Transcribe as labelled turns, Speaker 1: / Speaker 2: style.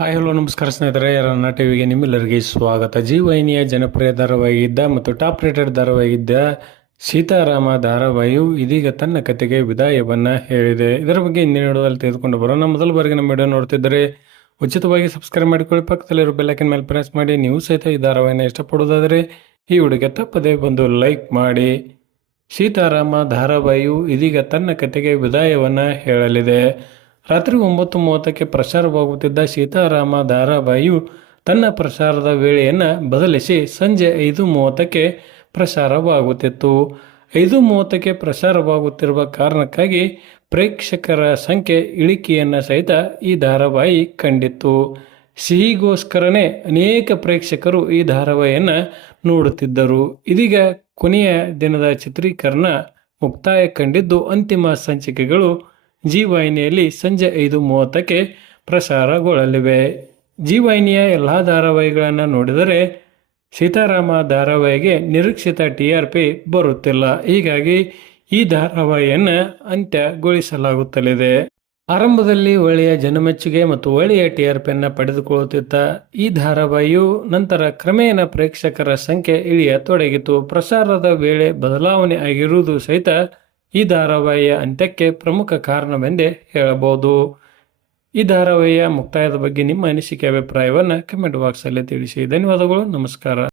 Speaker 1: Hi, hello, ನಮಸ್ಕಾರ ಸ್ನೇಹಿತರೆ ರನ್ನ ಟಿವಿಗೆ ನಿಮ್ಮೆಲ್ಲರಿಗೆ ಸ್ವಾಗತ. ಜೀವಾಹಿನಿಯ ಜನಪ್ರಿಯ ಧಾರಾವಾಹಿಯಿದ್ದ ಮತ್ತು ಟಾಪ್ ರೇಟೆಡ್ ಧಾರಾವಾಹಿಯಿದ್ದ ಸೀತಾರಾಮ ಧಾರಾವಾಹಿಯು ಇದೀಗ ತನ್ನ ಕತೆಗೆ ವಿದಾಯವನ್ನು ಹೇಳಿದೆ. ಇದರ ಬಗ್ಗೆ ಇಂದಿನ ವಿಡಿಯೋದಲ್ಲಿ ತೆಗೆದುಕೊಂಡು ಬರೋಣ. ಮೊದಲ ಬಾರಿಗೆ ನಮ್ಮ ವಿಡಿಯೋ ನೋಡ್ತಿದ್ದರೆ ಉಚಿತವಾಗಿ ಸಬ್ಸ್ಕ್ರೈಬ್ ಮಾಡಿಕೊಳ್ಳಿ. ಪಕ್ಕದಲ್ಲಿರೋ ಬೆಲ್ಲೈಕನ್ ಮೇಲೆ ಪ್ರೆಸ್ ಮಾಡಿ. ನೀವು ಸಹಿತ ಈ ಧಾರಾವಾಹಿನ ಇಷ್ಟಪಡೋದಾದರೆ ಈ ವಿಡಿಯೋಗೆ ತಪ್ಪದೇ ಬಂದು ಲೈಕ್ ಮಾಡಿ. ಸೀತಾರಾಮ ಧಾರಾವಾಹಿಯು ಇದೀಗ ತನ್ನ ಕತೆಗೆ ವಿದಾಯವನ್ನು ಹೇಳಲಿದೆ. ರಾತ್ರಿ ಒಂಬತ್ತು ಮೂವತ್ತಕ್ಕೆ ಪ್ರಸಾರವಾಗುತ್ತಿದ್ದ ಸೀತಾರಾಮ ಧಾರಾವಾಹಿಯು ತನ್ನ ಪ್ರಸಾರದ ವೇಳೆಯನ್ನು ಬದಲಿಸಿ ಸಂಜೆ ಐದು ಮೂವತ್ತಕ್ಕೆ ಪ್ರಸಾರವಾಗುತ್ತಿತ್ತು. ಐದು ಮೂವತ್ತಕ್ಕೆ ಪ್ರಸಾರವಾಗುತ್ತಿರುವ ಕಾರಣಕ್ಕಾಗಿ ಪ್ರೇಕ್ಷಕರ ಸಂಖ್ಯೆ ಇಳಿಕೆಯನ್ನು ಸಹಿತ ಈ ಧಾರಾವಾಹಿ ಕಂಡಿತ್ತು. ಸಿಹಿಗೋಸ್ಕರನೇ ಅನೇಕ ಪ್ರೇಕ್ಷಕರು ಈ ಧಾರಾವಾಹಿಯನ್ನು ನೋಡುತ್ತಿದ್ದರು. ಇದೀಗ ಕೊನೆಯ ದಿನದ ಚಿತ್ರೀಕರಣ ಮುಕ್ತಾಯ ಕಂಡಿದ್ದು ಅಂತಿಮ ಸಂಚಿಕೆಗಳು ಜಿ ವಾಹಿನಿಯಲ್ಲಿ ಸಂಜೆ ಐದು ಮೂವತ್ತಕ್ಕೆ ಪ್ರಸಾರಗೊಳ್ಳಲಿವೆ. ಜಿ ವಾಹಿನಿಯ ಎಲ್ಲ ಧಾರಾವಾಹಿಗಳನ್ನು ನೋಡಿದರೆ ಸೀತಾರಾಮ ಧಾರಾವಾಹಿಗೆ ನಿರೀಕ್ಷಿತ ಟಿ ಆರ್ ಪಿ ಬರುತ್ತಿಲ್ಲ. ಹೀಗಾಗಿ ಈ ಧಾರಾವಾಹಿಯನ್ನು ಅಂತ್ಯಗೊಳಿಸಲಾಗುತ್ತಲಿದೆ. ಆರಂಭದಲ್ಲಿ ಒಳ್ಳೆಯ ಜನಮೆಚ್ಚುಗೆ ಮತ್ತು ಒಳ್ಳೆಯ ಟಿ ಆರ್ ಪಿಯನ್ನು ಪಡೆದುಕೊಳ್ಳುತ್ತಿದ್ದ ಈ ಧಾರಾವಾಹಿಯು ನಂತರ ಕ್ರಮೇಣ ಪ್ರೇಕ್ಷಕರ ಸಂಖ್ಯೆ ಇಳಿಯತೊಡಗಿತು ಪ್ರಸಾರದ ವೇಳೆ ಬದಲಾವಣೆ ಆಗಿರುವುದು ಸಹಿತ ಈ ಧಾರಾವಾಹಿಯ ಅಂತ್ಯಕ್ಕೆ ಪ್ರಮುಖ ಕಾರಣವೆಂದೇ ಹೇಳಬಹುದು. ಈ ಧಾರಾವಾಹಿಯ ಮುಕ್ತಾಯದ ಬಗ್ಗೆ ನಿಮ್ಮ ಅನಿಸಿಕೆ, ಅಭಿಪ್ರಾಯವನ್ನು ಕಮೆಂಟ್ ಬಾಕ್ಸಲ್ಲಿ ತಿಳಿಸಿ. ಧನ್ಯವಾದಗಳು, ನಮಸ್ಕಾರ.